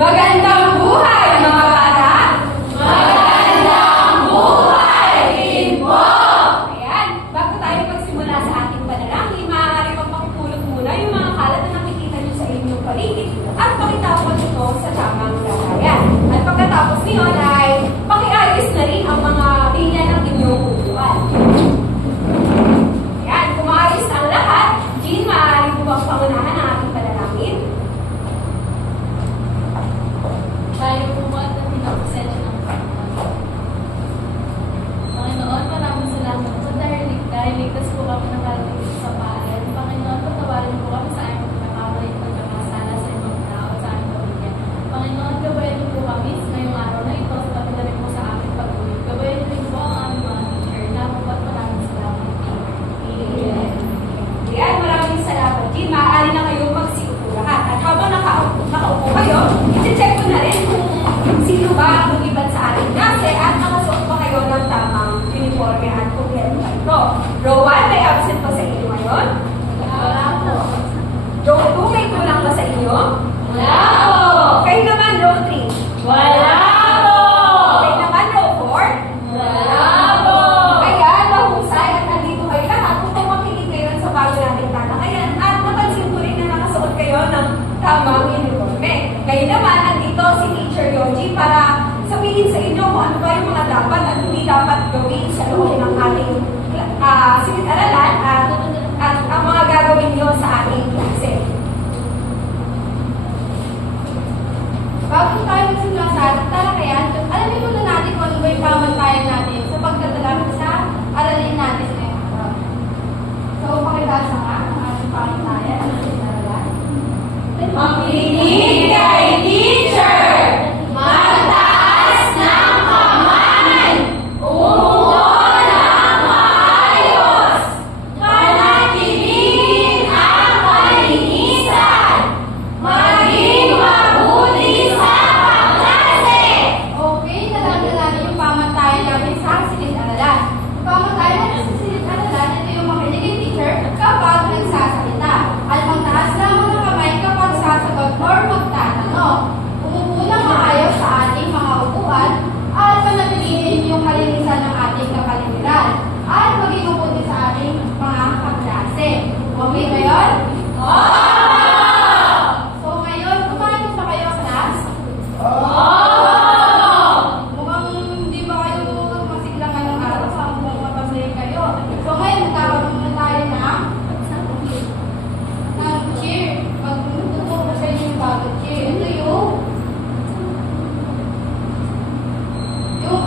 Magandang buhay, mga bata! Magandang buhay din po! Ayan, bago tayo magsimula sa ating panalangin, maaari pang makipulot muna yung mga kalat na nakikita nyo sa inyong paligid at pakitapon ito sa tamang lagayan. At pagkatapos niyon ay pakiayos na rin ang mga linya ng inyong upuan. Ayan, kung maayos na ang lahat, Jean, maaari po bang pangunahan ang ating panalangin? Tayo po at pinapasensya ng Panginoon. Panginoon, maraming salamat po dahil ligtas po kami ng karating sa bayan. Panginoon, patawarin po kami sa aming pagkakamali at pagkakasala sa ibang tao at sa aming pamilya. Panginoon, gabayan niyo po kami ngayong araw na ito sa pagkakita rin po sa aming pag-uwi. Gabayan rin po ang aming mga teacher. Napo at maraming salamat. Amen. Ayan, maraming salamat, Jean. Maaari na kayo magsiupo lahat. At habang nakaupo kayo, i-check ko na rin kung sino ba ang lumiban sa ating klase at nakasuot pa kayo ng tamang uniforme at kumpleto kayo. Row 1, may absent pa sa inyo ngayon? Wala po. Row 2, may kulang pa sa inyo? Wala po. Kayo naman, row 3? Wala po. Kayo naman, row 4? Wala po. Ayan, mahusay at nandito kayo lahat kung makinig ngayon sa bago nating talakayan at napansin ko rin na nakasuot kayo ng tamang uniforme. Ngayon naman, andito si Teacher Yoji para sabihin sa inyo kung ano ba yung mga dapat at hindi dapat gawin sa loob ng ating silid-aralan at ang mga gagawin nyo sa ating klase. Bago tayo magsimula sa ating talakayan, alamin muna natin kung ano ba yung pamantayan natin sa pagdadala sa aralin natin sa ngayong araw. So, pakibasa nga ang ating pamantayan sa silid-aralan. Makinig kay teacher! Mataas ng kamay! Umuo ng maayos! Panatilihin ang kalinisan! Maging mabuti sa kaklase! Okay, nalaman na natin yung pamantayan natin sa silid-aralan. Yung pamantayan natin sa silid-aralan, ito yung makinig kay teacher kapag nagsasalita. At magtaas lamang ng kamay kapag sasagot or magtatanong. Umupo ng maayos sa ating mga upuan at panatilihin yung kalinisan ng ating kapaligiran at maging mabuti sa ating mga kaklase. Okay ba yun? So ngayon, kumain na kayo sa class? Mukhang hindi ba kayo masigla ngayong araw sa mukhang mapasaya kayo. So ngayon, magkakaroon muna tayo ng cheer. Magtuturo ko sa inyo yung bagong cheer. Ito yung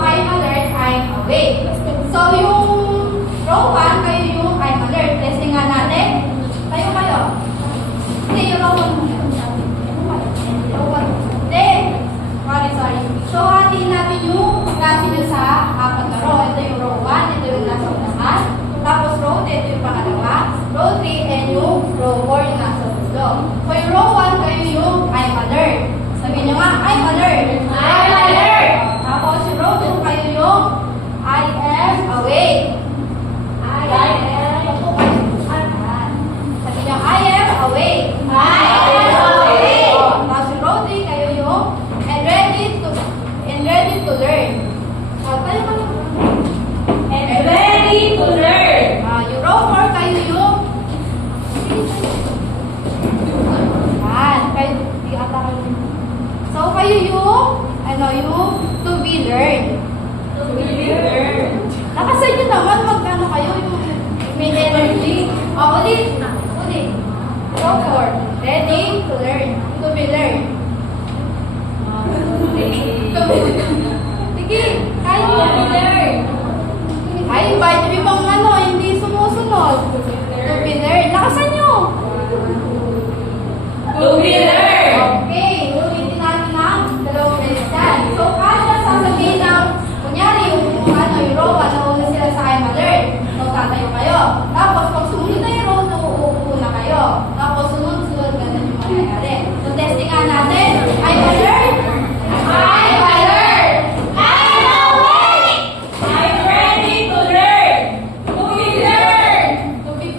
I'm alert, I'm awake. So yung row 1, kayo yung I'm alert. Testing nga natin. Kayo. Hindi, yung row 1 muna. Row 1. Hindi. Sorry. So hatiin natin yung klase nyo sa apat na row. Ito yung row 1, ito yung nasa unahan. Tapos row 2, ito yung pangalawa. Row 3, and yung row 4 yung nasa ulo. So yung row 1, kayo yung I'm alert. Sabihin nyo nga, I'm alert. I'm alert. Tapos yung row 2, kayo yung I am awake. Sabihin nyo, I am awake. I am awake. Tapos yung row 3, kayo yung and ready to learn. And ready to learn! Yung row 4, kayo yung So kayo yung yung to be learned. To be learned. Nakasay nyo naman magkano kayo yung may energy. Ulit. Row 4, ready to learn. To be learned. Sige, kaya nyo. To be learned. Ay, invite nyo pang hindi sumusunod. To be learned. Lakasan nyo. To be learned. Okay, ulitin natin ang dalawang beses yan. So, kada sasabihin ng, kunyari, yung row 1, nauna sila sa I'm alert. So, tatayo kayo. Tapos, pag sumunod na yung row 2, uupo na kayo. Tapos, sunod-sunod, ganun yung mangyayari. So, testing nga natin. I'm alert. I'm alert. I'm awake. I'm ready to learn. To be learned. To be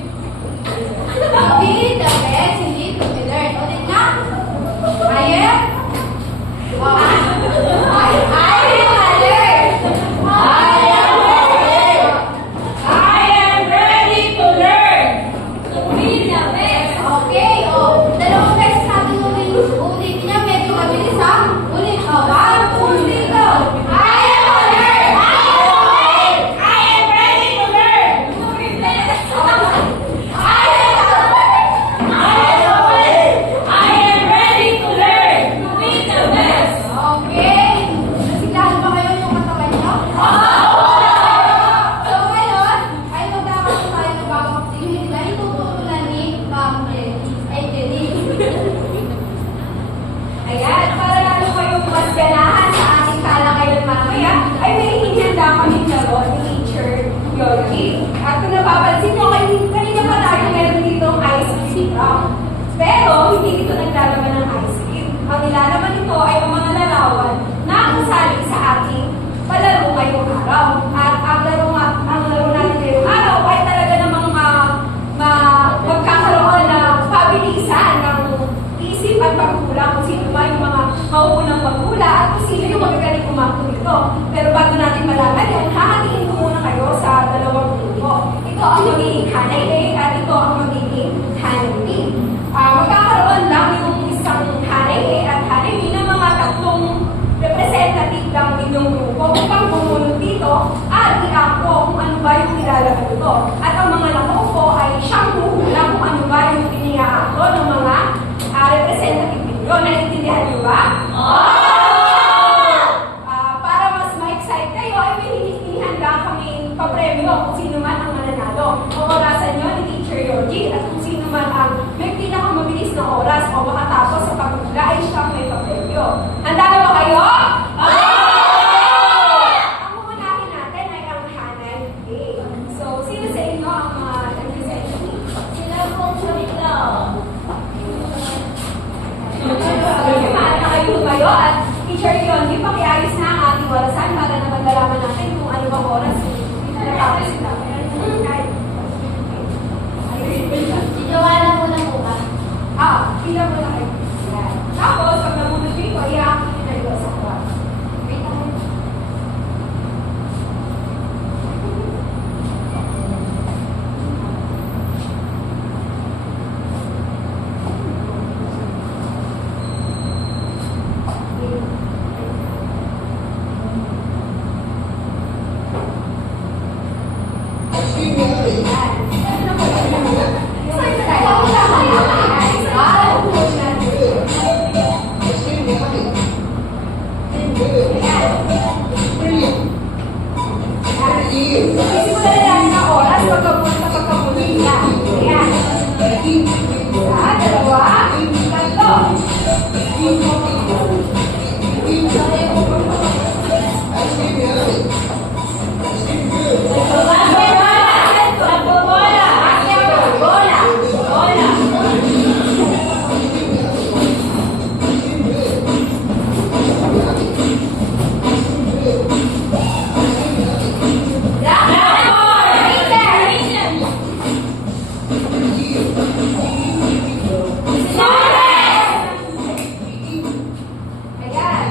Okay, dalawang beses natin ulitin niya. Medyo mabilis ha. Ulit, 1, 2, 3, go! I am alert! I am awake! I am ready to learn! I am alert! I am awake! I am ready to learn! To be the best! Okay! Nasigahan ba kayo yung katawan niyo? So ngayon, ay magkakaroon tayo ng bagong activity na itututunan ni Ma'am Jenny. Ay, Jenny. Ayan, para lalo kayong mas ganahan sa ating talakayan mamaya, ay may hinihanda kami laro ni Teacher Yogi. At kung napapansin nyo, kanina pa tayo meron dito ice cream round. Pero hindi ito naglalaman ng ice cream. Ang nilalaman nito ay ang mga larawan na kasali sa ating palaro ngayong araw. At ang laro natin ngayong araw ay talaga namang magkakaroon ng pabilisan ng isip at pagkulang kung sino ba yung mga mauunang magkula at kung sino yung magagaling kumakto nito. Pero bago natin malaman yun, hahatiin ko muna kayo sa dalawang grupo. Ito ang magiging Hanay A at ito ang magiging Hanay B. Magkakaroon lang yung isang Hanay A at Hanay B ng mga tatlong representative ng inyong grupo upang bumunod dito at i-ako kung ano ba yung nilalagay nito. At ang mga nakaupo ay siyang huhula kung ano ba yung iniaako ng mga representative ninyo. Naiintindihan niyo ba? Para mas ma-excite kayo, ay may hinihanda kami papremyo kung sino man ang mananalo. O orasan nyo ni Teacher Yogi at kung sino man ang may pinakamabilis na oras o makatapos sa pagkula ay siyang may papremyo. Handa na ba kayo? Ang uunahin natin ay ang Hanay A. So, sino sa inyo ang mga representative? Sila pong sumito. Kayo kayo at Teacher Yogi, pakiayos na ang ating orasan para naman malaman natin kung ano bang oras natapos sila. Joanna muna po ba? Pila mo na kayo. Yan. Tapos, pag nabunod dito, i-akin nyo na yun sa kuwan. Wait lang. Sisimulan na natin ang oras pagkapunod niya. Ayan. Isa, dalawa, tatlo. Ayan.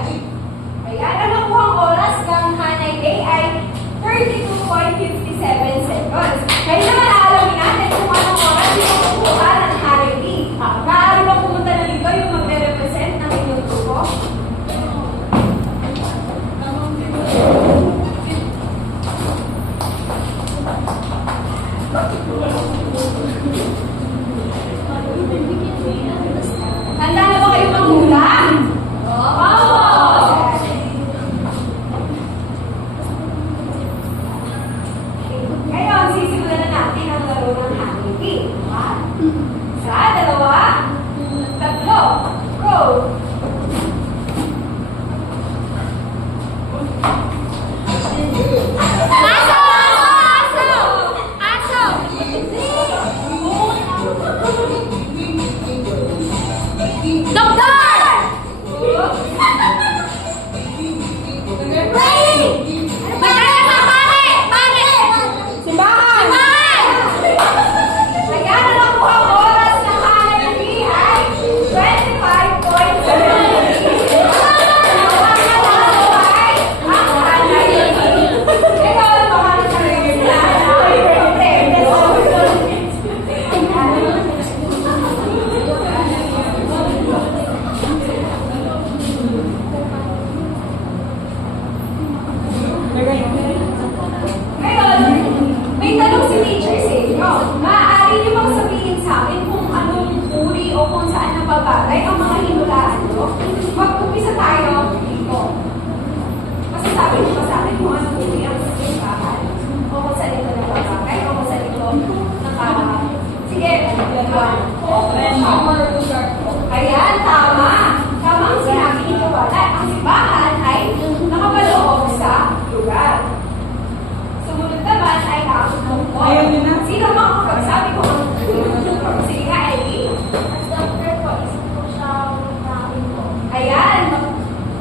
Ayan, ang nakuhang oras ng Hanay A ay 32.57 seconds. Ngayon naman aalamin natin kung anong oras yung kukuha ng Hanay B. Maaari ba pumunta na dito yung magre-represent ng inyong grupo? Handa na ba kayo maghula? Ngayon, sisimulan na natin ang laro ng Hanay B. Isa, dalawa, tatlo. Go! Ayan, ang nakuha oras ng Hanay B ay 25.7 bagay ang mga hinulaan nyo? Mag-umpisa tayo dito. Masasabi nyo ba sa akin kung ano uri ang simbahan? O kung saan ito nagpapagay? O kung saan ito sige, ayan, tama. Tama ang sinabi ni Wala. Ang simbahan ay nakabaloob sa lugar. Sumunod naman ay ang tungkol. Sino mga kapagsabi ko ang tungkol? Sige nga, Ellie. As doctor po, isa po siya maraming po. Ayan,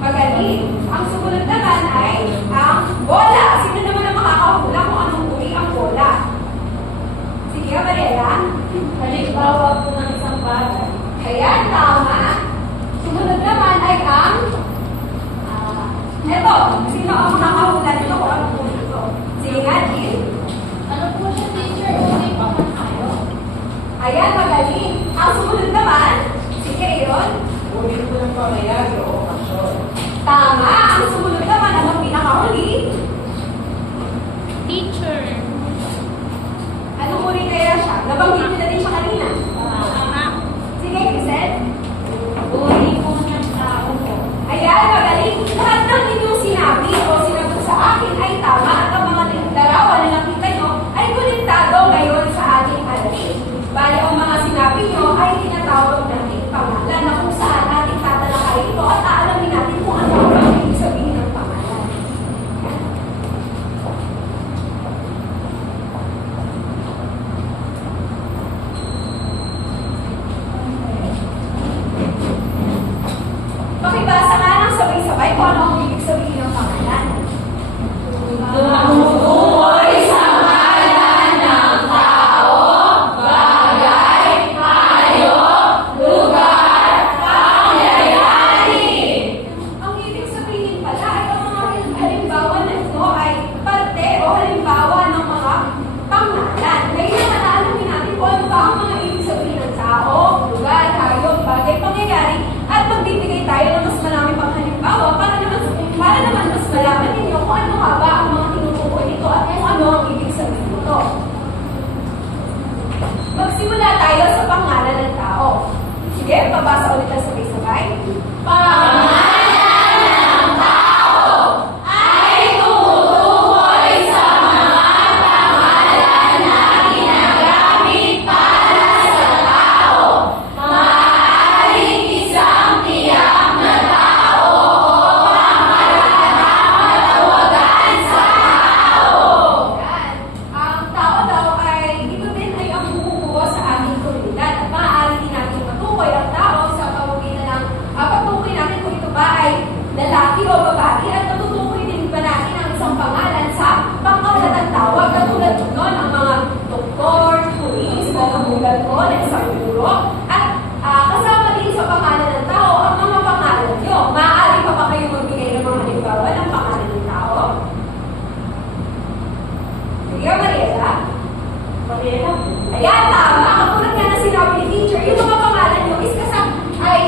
magaling. Ang sumunod naman ay ang bola. Sino naman ang makakahula kung anong uri ang bola? Sige, Mariela. Halimbawa po ng isang bagay. Ayan, tama. Sumunod naman ay ang eto, sino ang makakahula nito kung anong uri ito? Sige nga, Jill. Ano po siya, teacher? Uli pa man tayo. Ayan, magaling. Ang sumunod naman, sige, Aaron. Ulit ko ng pangyayari o okasyon. Tama. Ang sumunod naman, ang pinakahuli. Teacher. Anong uri kaya siya? Nabanggit ko na din siya kanina. Tama. Sige, Giselle. Uli po ng tao po. Ayan, magaling. Lahat ng inyong sinabi o sinagot sa akin ay tama at ang mga larawan na nakita nyo ay konektado ngayon sa ating alamin. Bali, ang mga sinabi nyo ay tinatawag natin pangalan na kung saan natin tatalakayin ito at aalamin natin kung ano ang ibig sabihin ng pangalan. Pakibasa nga ng sabay-sabay kung ano ang ibig sabihin ng pangalan. Tumutukoy sa ngalan ng tao, bagay, hayop, lugar, pangyayari. Ang ibig sabihin pala ay ang mga halimbawa nito ay parte o halimbawa ng mga pangalan. Ngayon naman alamin natin kung ano ba ang mga ibig sabihin ng tao, lugar, hayop, bagay, pangyayari at magbibigay tayo ng mas marami pang halimbawa para naman mas malaman ninyo kung ano nga ba ang mga tinutukoy nito at kung ano ang ibig sabihin nito. Magsimula tayo sa pangalan ng tao. Sige, babasa ulit ang sabay-sabay. Pangalan ng tao ay tumutukoy sa mga pangalan na ginagamit para sa tao. Maaaring isang tiyak na tao o pamamaraan na matawagan sa tao. Yan. Ang tao daw ay, ito din ay ang bumubuo sa ating komunidad. At maaari din natin matukoy ang tao sa pamamagitan ng pagtukoy natin kung ito ba ay lalaki o babae at matutukoy din ba natin ang isang pangalan sa pangkawalan tawag katulad nun ang mga doktor, pulis o katulad ko na isang guro at kasama din sa pangalan ng tao ang mga pangalan nyo. Maaari pa ba kayo magbigay ng mga halimbawa ng pangalan ng tao? Sige, Mariela. Mariela? Ayan, tama. Katulad nga na sinabi ni teacher, yung mga pangalan nyo is ay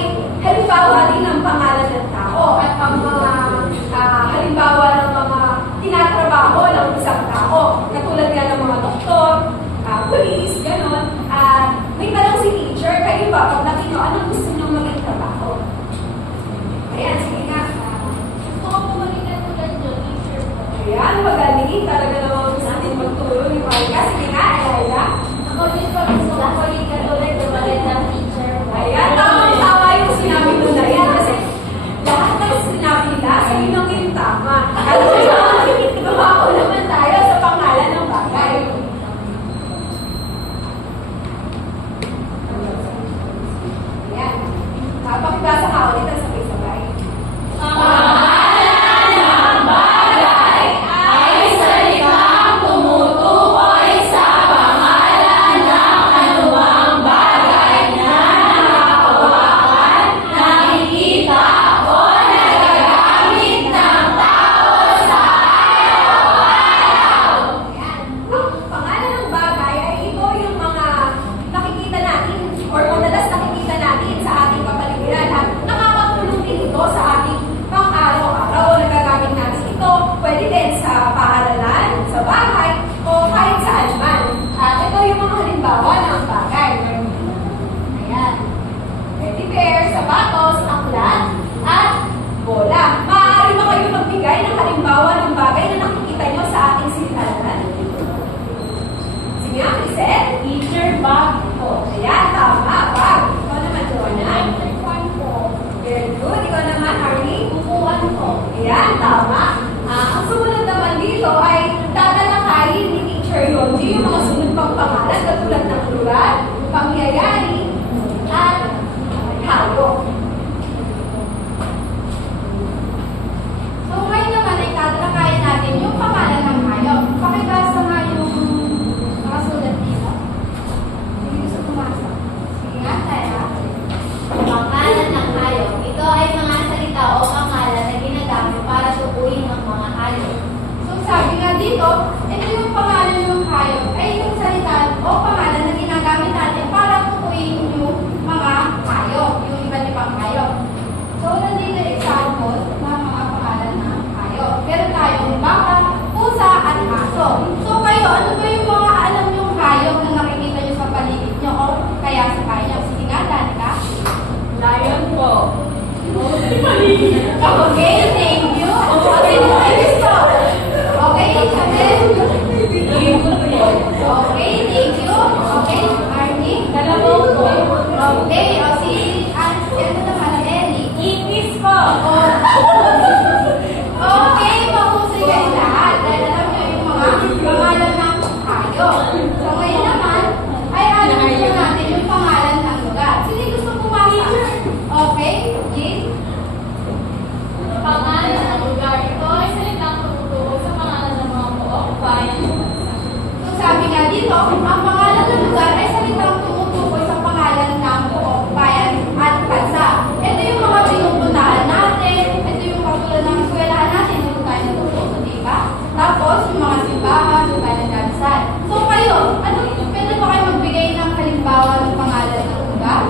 halimbawa din ng pangalan ng tao at ang mga halimbawa ng mga tinatrabaho ng isang tao. Katulad nga ng mga doktor, pulis, gano'n. May tanong si teacher, kayo ba, pag natin nyo, anong gusto nyo maging trabaho? Ayan, sige nga. Gusto ko po maging katulad nyo, teacher po. Ayan, magaling. Talaga naman gusto natin magturo ni Marika. Sige nga, Eliza. Ako din po gusto ko maging katulad ng magandang teacher po. Ayan, tama yung sinabi mo na yan. Kasi lahat ng sinabi nila, sa'yo nang yung tama. Alam mo yun, gumako naman tayo sa pangalan ng bagay. Ayan. Pakibasa ka ulit ang sabay-sabay. Pangalan ng bagay ay salitang tumutukoy sa sapatos, aklat, at bola. Maaari ba kayo magbigay ng halimbawa ng bagay na nakikita nyo sa ating silhalan? Sige nga, Crisel. Teacher bag po. Ayan, tama. Bag. Ikaw naman, Joanna. Microphone po. Very good. Ikaw naman, Arnie. Upuan po. Ayan, tama. Ang sumunod naman dito ay tatalakayin ni Teacher Yonji yung mga sunod pang pangalan katulad ng lugar, pangyayari, at hayop. So ngayon naman ay tatalakayin natin yung pangalan ng hayop. Pakibasa nga yung nakasulat dito. Hindi gusto pumasa. Sige nga, tayo. Pangalan ng hayop. Ito ay mga salita o pangalan na ginagamit para tukuyin ang mga hayop. So sabi nga dito, ito yung pangalan ng hayop ay yung salita o pangalan na ginagamit natin para tukuyin yung mga hayop, yung iba't ibang hayop. So nandito example ng mga pangalan ng hayop. Meron tayong baka, pusa, at aso. So kayo, ano ba yung mga alam yung hayop na nakikita nyo sa paligid nyo o kaya sa bahay nyo? Sige nga, Danica. Lion po. Okay, thank you. Okay, gusto. Okay, Isabel. Okay, thank you. Okay, Arnie. Kalabaw po. Okay, o si ano naman, Ellie. Ipis po. Okay, mahusay kayo lahat. Dahil alam nyo yung mga pangalan ng hayop. So ngayon naman, ay alam nyo natin yung pangalan ng lugar. Sino gusto pumasa? Okay, Jean. Pangalan ng lugar. Ito ay salitang tumutukoy sa pangalan ng mga buok bayan. So sabi nga dito, ang pangalan ng lugar ay salitang tumutukoy sa pangalan ng buong bayan at bansa. Ito yung mga pinupuntahan natin, ito yung katulad ng eskwelahan natin, ito tayo natututo, di ba? Tapos yung mga simbahan, yung tayo nagdadasal. So kayo, pwede ba kayo magbigay ng halimbawa ng pangalan ng lugar?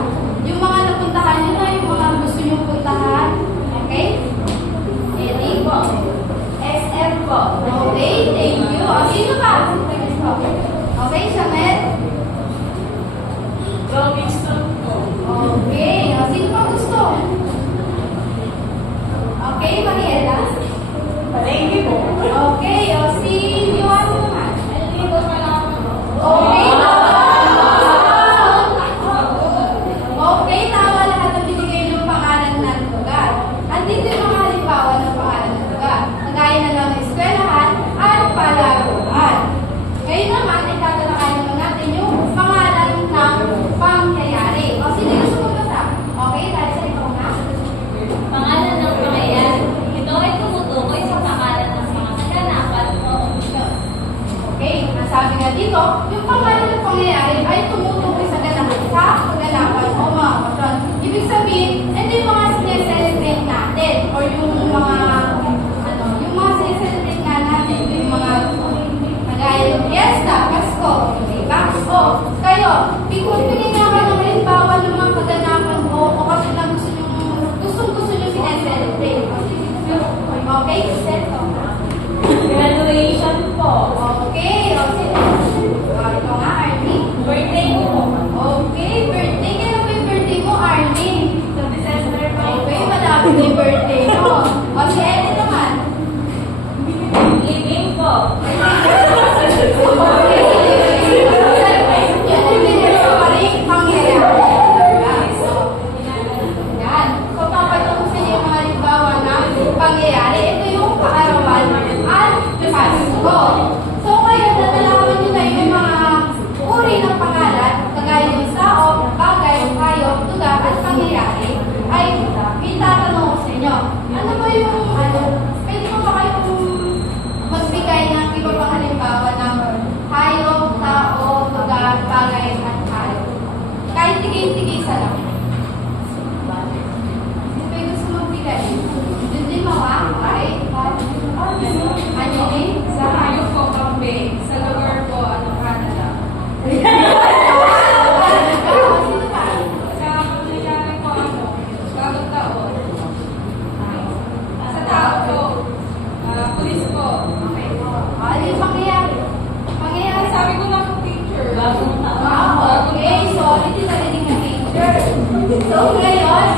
Yung mga napuntahan nyo na, yung mga gusto nyo puntahan, okay? Eddie po. SM po. Okay, thank you. O, sino pa? Okay, Chanel. Robinson po. Okay, o, sino pa gusto? Okay, Mariela. Palengke po. Okay, o, si Johan naman. Naliligo pa lang ako. Okay, okay, tama lahat ang binigay ng pangalan ng lugar. Andito yung mga halimbawa ng pangalan ng lugar. Nagaya na lang ng eskwelahan at palaruan. Ngayon naman, ay tatalakayin naman natin yung pangalan ng pangyayari. O, sino gusto mo basta? Okay, dahil sa ikaw na. Pangalan ng pangalan. Ito ay tumutukoy sa pangalan ng mga kaganapan o opisyon. Okay, nasabi nga dito, yung pangalan ng pangyayari ay tumutukoy sa kaganapan o mga okasyon. Ibig sabihin, ito yung mga sineselebrate natin or yung mga yung mga sineselebrate nga natin, yung mga nagaya ng fiesta, Pasko, diba? O, kayo, bigyan nga ka ng halimbawa ng mga kaganapan o okasyon na gusto nyo sineselebrate. Okay, set o. Graduation po. Okay, o sige. Ito nga, Arnie. Birthday ko po. Okay, birthday. Kailan ba yung birthday mo, Arnie? Sa December po. Okay, malapit na yung birthday mo. O si Ellie naman. Living po. Okay. Yan ang binigay sa paring pangyayari. Yan. So, papatungo sa inyo yung mga halimbawa ng pangyayari. Ito yung kaarawan at Pasko. So, kayo, natalakaman nyo na yung mga uri ng pangalan, kagaya ng sao, bagay, hayop, lugar, at pangyayari, ay itatanong ko sa inyo. Ano ba yung, pwede mo ba kayong magbigay ng iba pang halimbawa ng hayop, tao, lugar, bagay, at hayop? Kahit tigil-tigisa lang. Pwede gusto magbigay. Yun din mo, ha? Okay? Ano din? Sa hayop po, kambing. Sa lugar po, Canada. Sino pa? Sa pangyayari po, bagong taon. Sa tao po, pulis po. Okay po. Ano yung pangyayari? Pangyayari Sabi ko lang teacher. Bagong taon. Okay, so, hindi na rin yung picture. So, ngayon,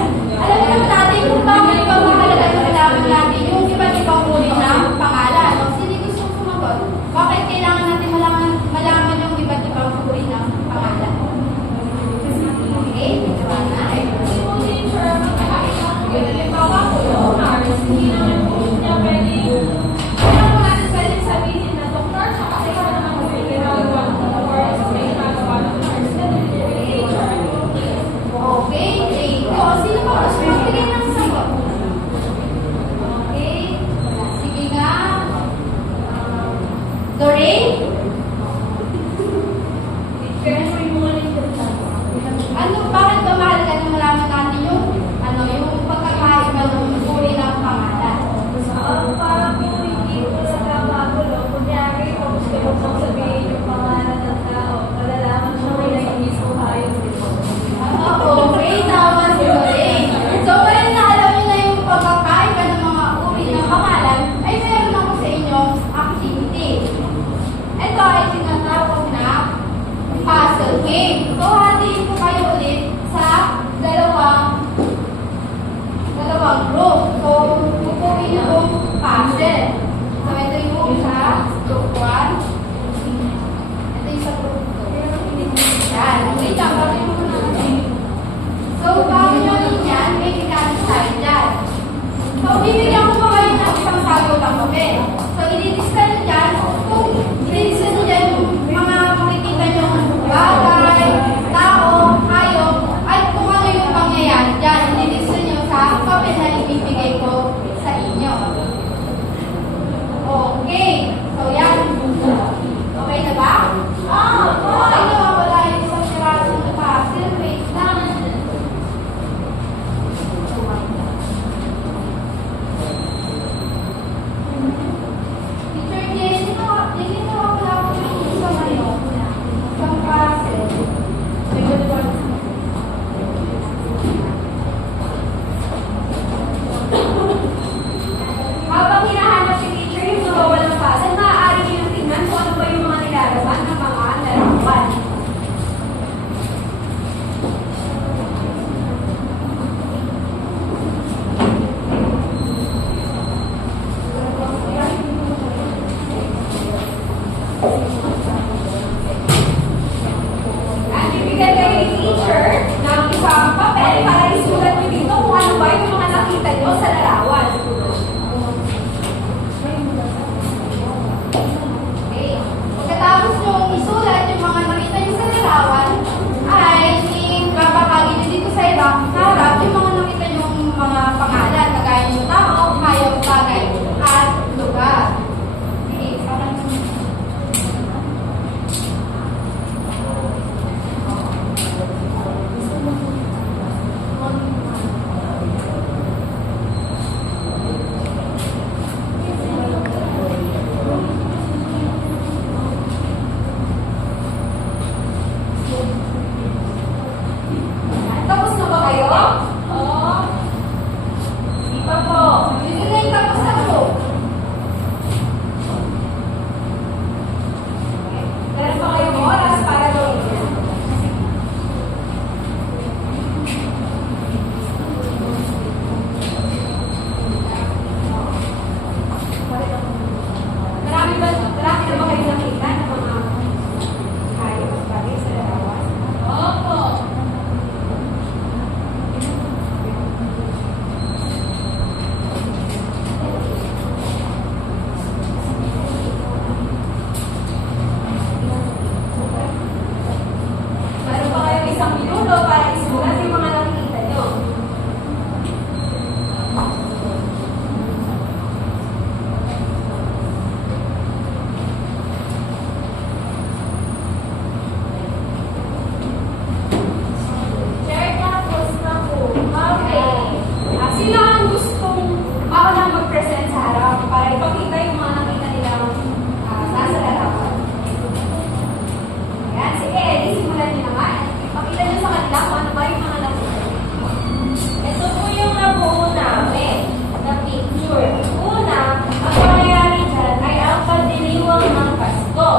bibigyan ko pa kayo ng isang sagot ng papel. So, ililista nyo dyan, kung ililista nyo dyan yung mga makikita nyo bagay, tao, hayop, at kung ano yung pangyayari dyan, ililista nyo sa papel na ibibigay ko sa inyo. Okay. So, yan. Okay na ba? Okay na ba? Wala yung isang siraso na puzzle. Wait lang. Teacher Jen, ginawa ko lang yung isang ano, isang puzzle. Habang hinahanap si teacher yung nawawalang puzzle, maaari niyong tingnan kung ano ba yung mga nilalaman ng mga larawan. At bibigyan kayo ni teacher ng isang papel para isulat niyo dito kung ano ba yung mga nakita niyo sa larawan. Okay. Pagkatapos yung isulat yung mga nakita nyo sa larawan, ay ipapakagi nyo dito sa harap yung mga nakita nyo mga pangalan, kagaya ng tao, hayop, bagay, at lugar. Okay. Tapos na ba kayo? Oo. Di pa po. Dito na yung tapos na po. Meron pa kayong oras para gawin yan. Marami na ba kayo nakita ng mga hayop at bagay sa larawan? Opo. Meron pa kayong isang minuto para isulat yung mga nakikita nyo. Sir, tapos na po. Okay. Sino ang gustong ako nang mag-present sa harap para ipakita yung mga nakita nilang nasa larawan? Ayan, sige, simulan niyo naman. Ipakita niyo sa kanila kung ano ba yung mga nakita niyo. Ito po yung nabuo namin na picture. Una, ang pangyayari dyan ay ang pagdiriwang ng Pasko.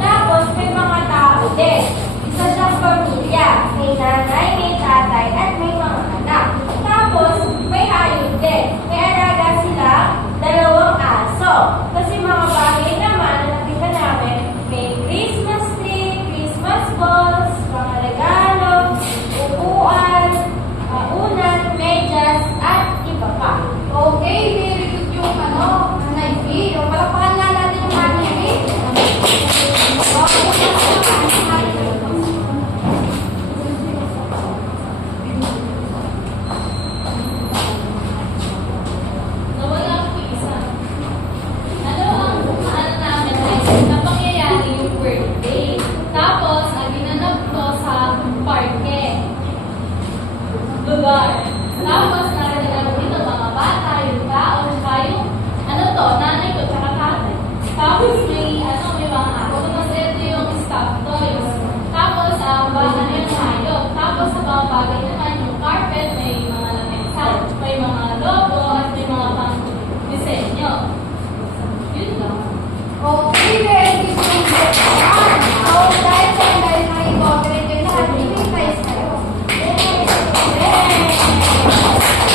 Tapos may mga tao din. Isa siyang pamilya. May nanay, may tatay, at may mga anak. Tapos may hayop din. May alaga sila, 2 aso. Kasi mga bagay naman na nakita namin, may Christmas tree, Christmas balls, mga regalo, upuan, unan, medyas, at iba pa. Okay, very good yung ano, Nanay V. Yung palakpakan nga natin yung Nanay V. Nawala po isa. Ano namin ay napangyayari yung birthday. Tapos, ginanap to sa parke. Lugar. Tapos, narinig ako dito mga bata, yung tao, tsaka yung, nanay ko, tsaka tatay. Tapos, may mga ako. Tapos, ito yung stuffed toys. Tapos, ang bata na yung hayop. Tapos, sa mga bagay naman, yung carpet, may mga lamesa, may mga logo, at may mga pang-disenyo. Yun lang. Okay, very good yung yan. So, dahil nakikooperate kayo lahat, i-prize kayo. Yay!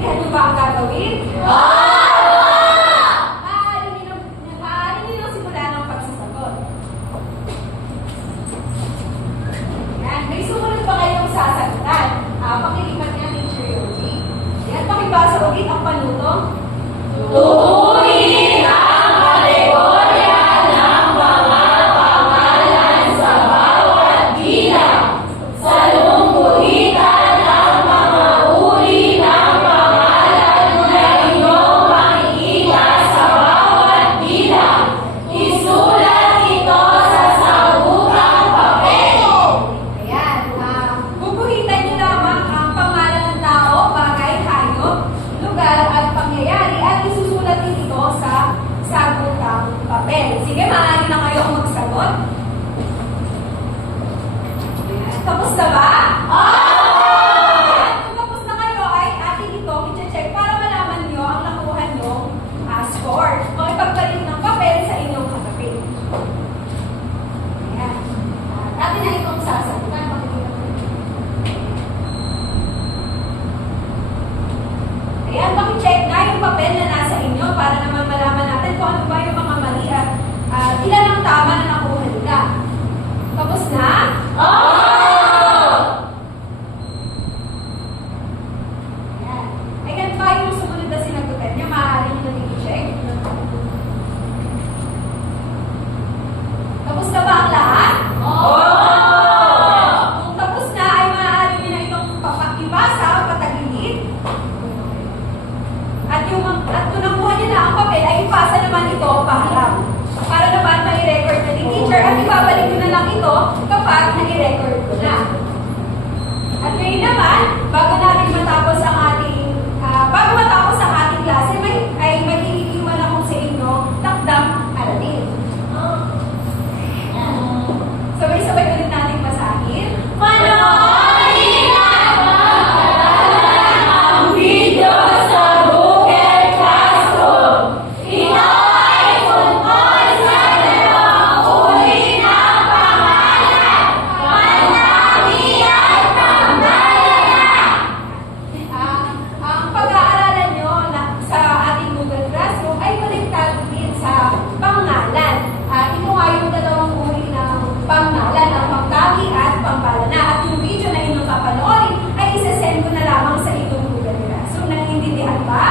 Naiintindihan niyo ba ang gagawin? Maaari niyo nang simulan ang pagsasagot. Yan. May sumunod pa kayong sasagutan. Pakilipat niya, Teacher Yogi. Yan, pakibasa ulit ang panutong. Tukuyin ang kategorya ng mga pangalan sa bawat bilang. Salungguhitan ang mga uri ng pangalan na inyong makikita sa bawat bilang. Isulat ito sa sabukang papel. Ayan. Bubuhitan niyo lamang ang pangalan ng tao, bagay, hayop, lugar at pangyayari at isusulat din ito sa sabukang papel. Sige, maaari na kayo magsagot. Ayan. Tapos na ba? Ayan. Kung tapos na kayo ay atin ito i-check para malaman niyo ang nakuha niyong score. O ipagpalit ng papel sa inyong katabi. Ayan. Atin na itong sasagutan. Pakikita ko. Ayan, pakicheck na yung papel na nasa inyo para naman malaman natin kung ano ba yung mga mali at ilan ang tama na nakuha nila. Tapos na? Ayan. Ayan pa yung sumunod na sinagutan niya. Maaari nyo na i-check. Tapos na ba ang lahat? Kung tapos na, ay maaari nyo na itong ipasa, patagilid. At kung nakuha niyo na ang papel, ay ipasa naman ito paharap. Para naman may record na ni teacher at ibabalik ko na lang ito kapag nai-record ko na. At ngayon naman, bago matapos ang ating klase, ay mag-iiwan ako sa inyo takdang aralin. Sabay-sabay ulit natin basahin. Panoorin at pag-aralan ang video sa Google Classroom. Ito ay tungkol sa dalawang uri ng pangalan, Mandami at Pambalana. Ang pag-aaralan nyo sa ating Google Classroom ay baliktad din sa pangalan. Ito nga yung dalawang uri ng pangalan, ang Mandami at Pambalana. At yung video na inyong papanoorin ay isasend ko na lamang sa inyong Google Classroom. Naiintindihan ba?